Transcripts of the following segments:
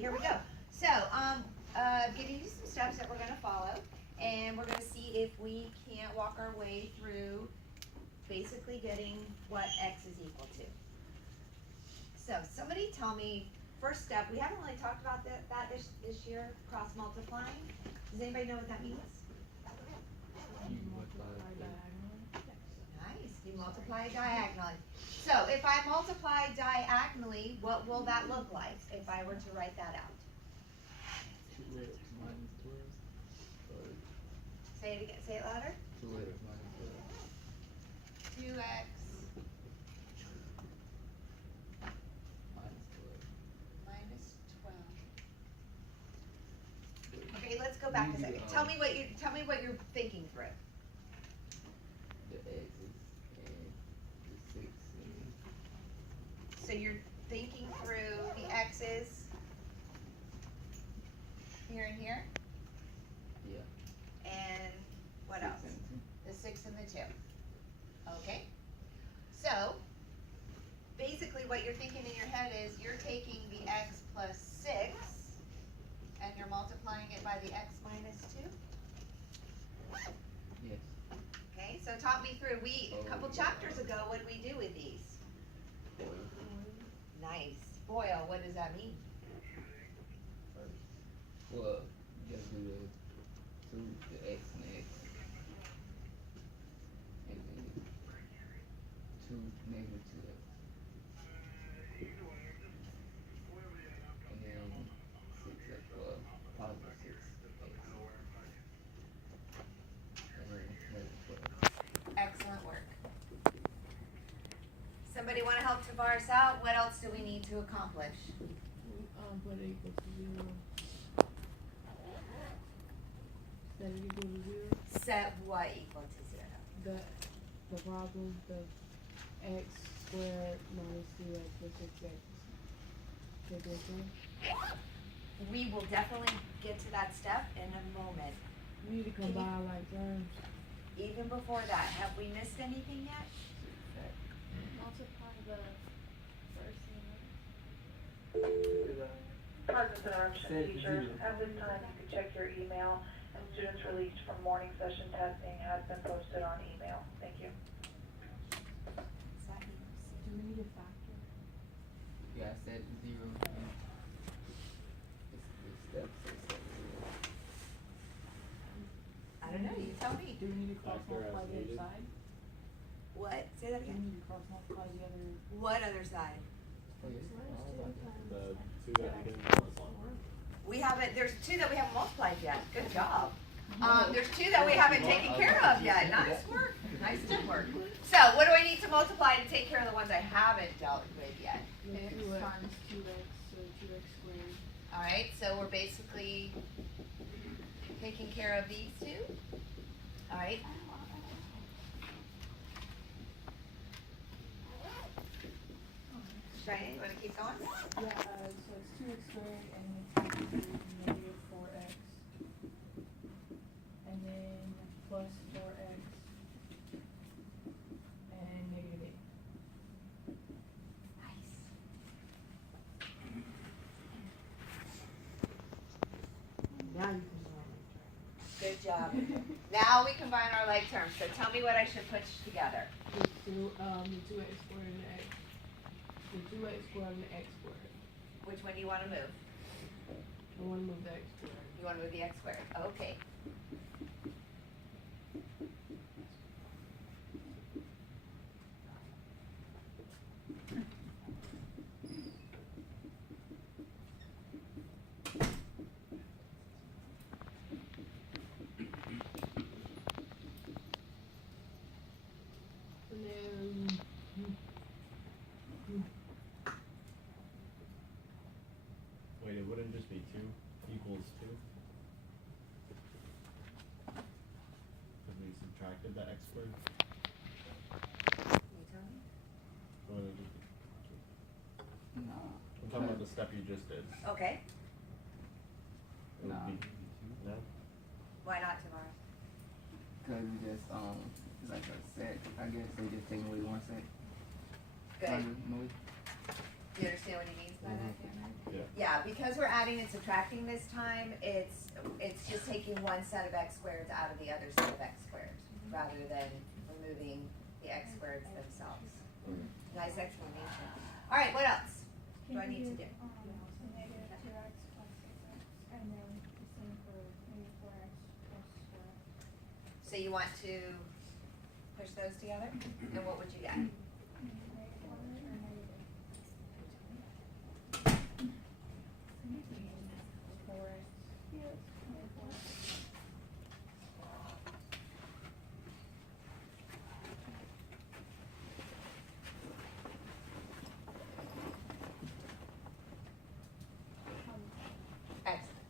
here we go. So, giving you some steps that we're gonna follow, and we're gonna see if we can't walk our way through basically getting what x is equal to. So, somebody tell me, first step, we haven't really talked about that this year, cross multiplying. Does anybody know what that means? Nice, you multiply diagonally. So if I multiply diagonally, what will that look like if I were to write that out? 2x minus 12. Say it again, say it louder. 2x minus 2x 12. minus 12. Okay, let's go back a second. Tell me what you're thinking through. The x's and the 6 and So you're thinking through the x's here and here, yeah. and what 6 else? and 2. The 6 and the 2. Okay? So, basically what you're thinking in your head is you're taking the x plus 6 and you're multiplying it by the x minus 2? Yes. Okay, so talk me through. A couple chapters ago, what did we do with these? Nice. FOIL, what does that mean? First. Well, just do the x and x. And then 2 negative 2x. And then 6x, well, positive 6x. And then negative 12. Excellent work. Somebody want to help Tavares out? What else do we need to accomplish? Put it equal to 0. Set it equal to 0. Set what equal to 0? The problem, the x squared minus 2x plus 6x. Take this one. We will definitely get to that step in a moment. We need to combine like terms. Even before that, have we missed anything yet? Multiply the first unit. Presence interruption, teachers. At this time, you can check your email, and students released from morning session testing has been posted on email. Thank you. Is that Do we need a factor? Yeah, I said 0. It's steps. I don't know, you tell me. Do we need to cross Factor multiply as the other needed. side? What? Say that Do we again. need to cross multiply the other? What other side? The 2 that we didn't cross on. We haven't, there's 2 that we haven't multiplied yet. Good job. There's 2 that we haven't taken care of yet. Nice work. Nice work. So what do I need to multiply to take care of the ones I haven't dealt with yet? X times 2x, so 2x squared. All right, so we're basically taking care of these 2. All right. Cheyenne, you want to keep going? Yeah, so it's 2x squared and then negative 4x. And then plus 4x. And negative 8. Nice. Now you can go. Good job. Now we combine our like terms. So tell me what I should put together. The 2x squared and the x. The 2x squared and the x squared. Which one do you want to move? I want to move the x squared. You want to move the x squared. Okay. And then Wait, it wouldn't just be 2 equals 2? Because we subtracted the x squared? You tell me. Or would it just be 2? Nah. I'm talking about the step you just did. Okay. It would Nah. be, no? Why not tomorrow? Because we just, like a set, I guess they just take away one set. Good. Move. Do you understand what he means by that, Cameron? Yeah. Yeah, because we're adding and subtracting this time, it's just taking one set of x squareds out of the other set of x squareds, rather than removing the x squareds themselves. Nice explanation. All right, what else do I need to do? Negative 2x plus 6x, and then the same for negative 4x plus 4x. So you want to push those together? And what would you get? Negative 1 or negative? 4x. Yes, negative 4. Excellent.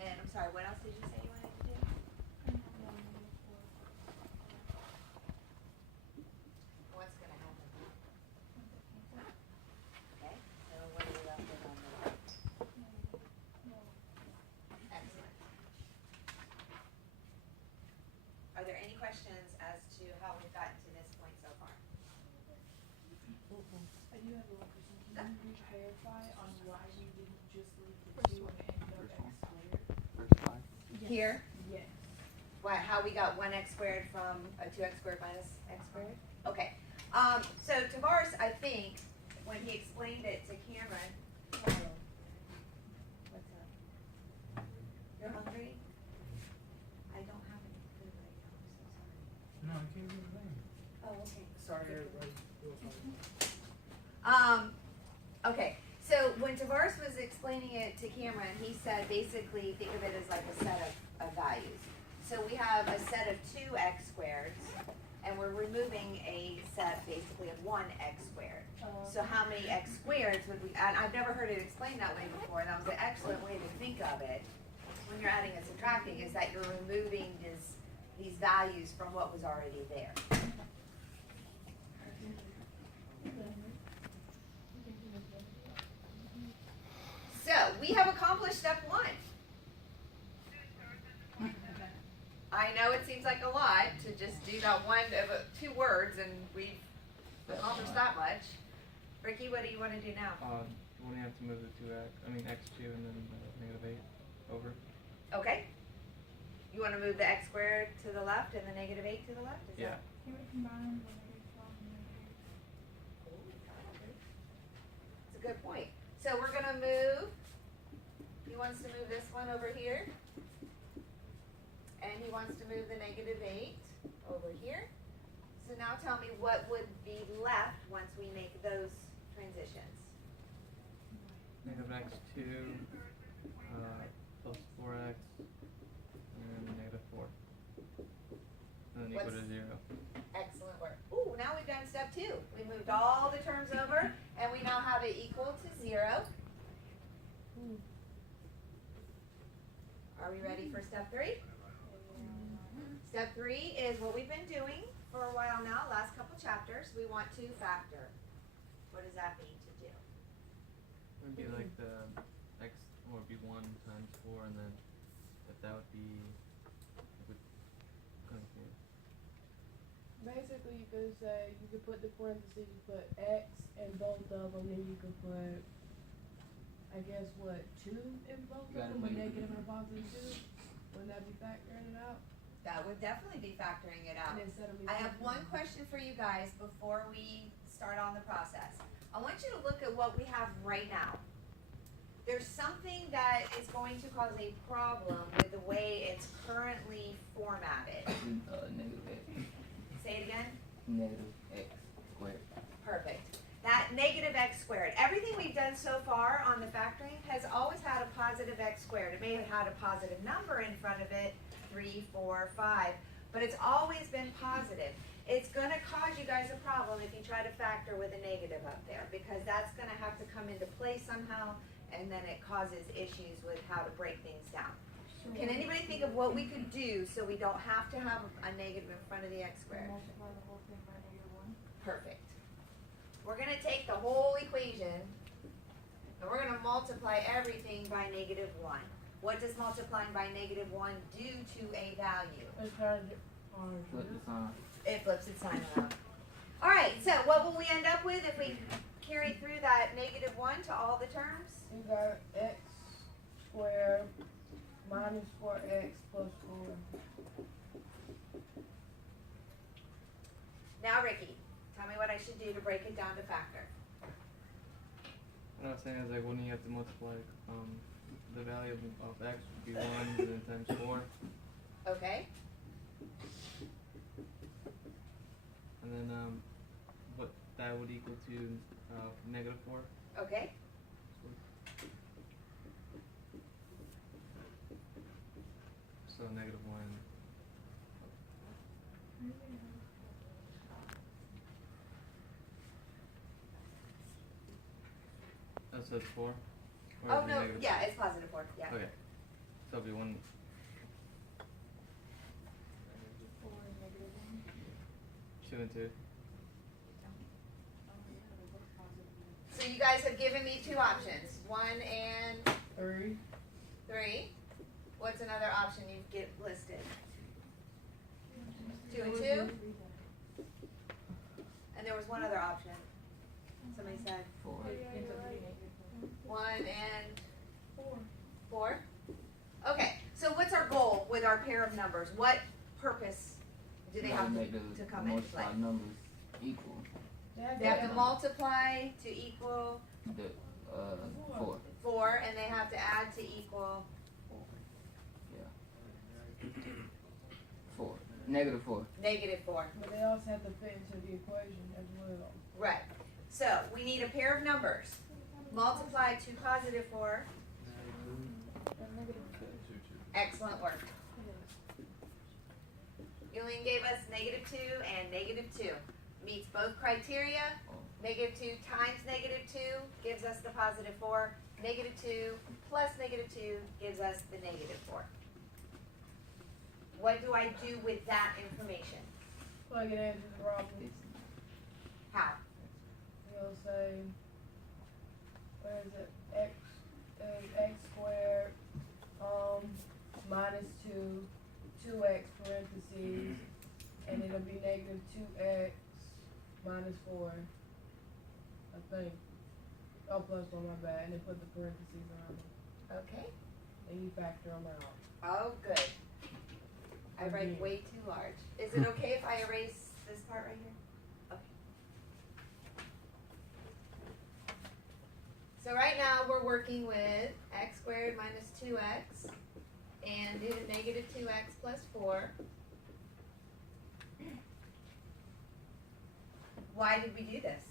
And I'm sorry, what else did you say you wanted to do? What's gonna happen? Okay, so what are we left with on the left? Excellent. Are there any questions as to how we've gotten to this point so far? I do have a question. Can you clarify on why you didn't just leave the 2 and end up x squared? First five. Here, Yes. how we got 1x squared from a 2x squared minus x squared? Okay, so Tavares, I think, when he explained it to Cameron, what's up? You're hungry? I don't have any food right now, I'm so sorry. No, I can't do a thing. Oh, okay, sorry. Everybody do it fine. Okay, so when Tavares was explaining it to Cameron, he said basically think of it as like a set of values. So we have a set of 2x squareds, and we're removing a set basically of 1x squared. So how many x squareds would we, and I've never heard it explained that way before, and that was an excellent way to think of it when you're adding and subtracting, is that you're removing these values from what was already there. So we have accomplished step 1. I know it seems like a lot to just do that two words, and we've accomplished that much. Ricky, what do you want to do now? You only have to move the x2 and then negative 8 over. Okay. You want to move the x squared to the left and the negative 8 to the left? Is Yeah. that- Can we combine the negative 12 and negative It's a good point. So we're gonna move, he wants to move this one over here. And he wants to move the negative 8 over here. So now tell me what would be left once we make those transitions. Negative x2 plus 4x and then negative 4. And then equal to What's- 0. Excellent work. Ooh, now we've done step 2. We moved all the terms over, and we now have it equal to 0. Are we ready for step 3? Step 3 is what we've been doing for a while now, last couple chapters. We want to factor. What does that mean to do? It would be like the x would be 1 times 4, and then if that would be, it would confuse. Basically, you could say, you could put the parentheses, you put x in both of them, then you could put, I guess, what, 2 in both of Gotta them, a make- negative and a positive 2? Wouldn't that be factoring it out? That would definitely be factoring it out. And instead of me I have putting- one question for you guys before we start on the process. I want you to look at what we have right now. There's something that is going to cause a problem with the way it's currently formatted. Negative x. Say it again. Negative x squared. Perfect. That negative x squared. Everything we've done so far on the factoring has always had a positive x squared. It may have had a positive number in front of it, 3, 4, 5, but it's always been positive. It's going to cause you guys a problem if you try to factor with a negative up there, because that's going to have to come into play somehow, and then it causes issues with how to break things down. Can anybody think of what we could do so we don't have to have a negative in front of the x squared? Multiply the whole thing by negative 1. Perfect. We're going to take the whole equation and we're going to multiply everything by negative 1. What does multiplying by negative 1 do to a value? It's hard to, Flip the sign. It flips its sign around. Alright, so what will we end up with if we carry through that -1 to all the terms? You got x squared minus 4x plus 4. Now Ricky, tell me what I should do to break it down to factor. What I was saying is like when you have to multiply the value of x would be 1 and then times 4. Okay, And then what that would equal to -4. okay. So -1. Oh, so it's 4? Or Oh is it no, negative yeah, 4? it's +4, yeah. Okay. So it'll be 1, 4 and -1. 2 and 2. So you guys have given me 2 options, 1 and 3. 3. What's another option you've listed? 2 and 2? And there was one other option. Somebody said 4. Oh, yeah, you're right. 1 and 4. 4? Okay, so what's our goal with our pair of numbers? What purpose do they have make to the come into play? multiplied numbers equal. They have to multiply to equal The 4. 4, and they have to add to equal 4. -4. -4. But they also have to fit into the equation as well. Right. So we need a pair of numbers. Multiply to +4. And -2. Excellent work. Julian gave us -2 and -2. Meets both criteria. -2 times -2 gives us the +4. -2 plus -2 gives us the -4. What do I do with that information? Plug it into the problem. How? You'll say, what is it? X is x squared minus 2x parentheses, and it'll be -2x minus 4, I think. Oh, plus 1, my bad, and then put the parentheses around them, Okay. and you factor them out. Oh, good. I write way too large. Is it okay if I erase this part right here? Okay. So right now we're working with x squared minus 2x and do the -2x plus 4. Why did we do this?